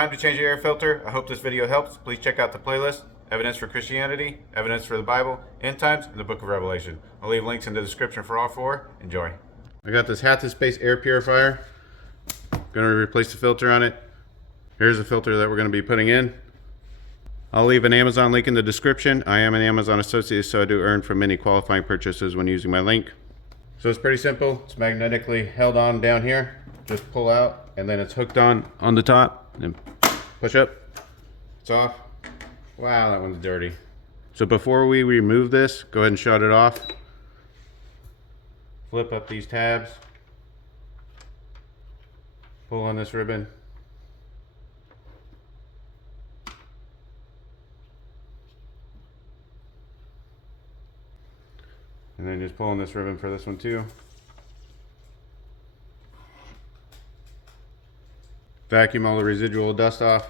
Time to change your air filter. I hope this video helps. Please check out the playlist, Evidence for Christianity, Evidence for the Bible, End Times, and the Book of Revelation. I'll leave links in the description for all four. Enjoy. I got this HATHASPACE air purifier. Going to replace the filter on it. Here's the filter that we're going to be putting in. I'll leave an Amazon link in the description. I am an Amazon associate, so I do earn from many qualifying purchases when using my link. So it's pretty simple. It's magnetically held on down here. Just pull out, and then it's hooked on the top. And push up. It's off. Wow, that one's dirty. So before we remove this, go ahead and shut it off. Flip up these tabs. Pull on this ribbon. And then just pull on this ribbon for this one too. Vacuum all the residual dust off.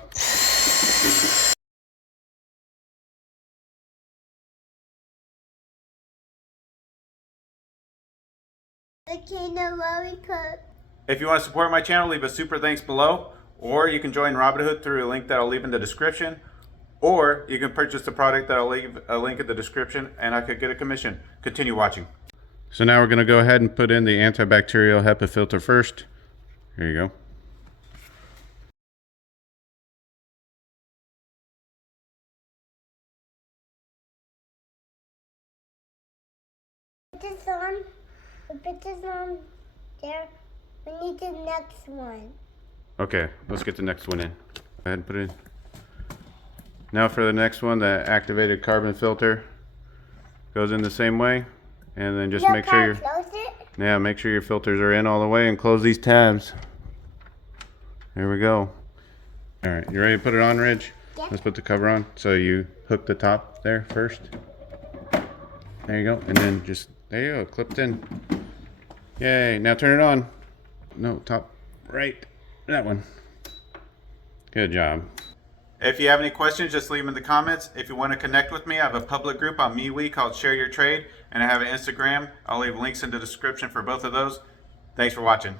If you want to support my channel, leave a super thanks below, or you can join Robinhood through a link that I'll leave in the description, or you can purchase the product that I'll leave a link in the description and I could get a commission. Continue watching. So now we're going to go ahead and put in the antibacterial HEPA filter first. Here you go. Put this on there. We need the next one. Okay, let's get the next one in. Go ahead and put it in. Now for the next one, the activated carbon filter goes in the same way, and then just make sure make sure your filters are in all the way and close these tabs. There we go. All right, you ready to put it on, Ridge? Yeah. Let's put the cover on. So you hook the top there first. There you go, and then just there you go, clipped in. Yay! Now turn it on. No, top right. That one. Good job. If you have any questions, just leave them in the comments. If you want to connect with me, I have a public group on MeWe called Share Your Trade, and I have an Instagram. I'll leave links in the description for both of those. Thanks for watching.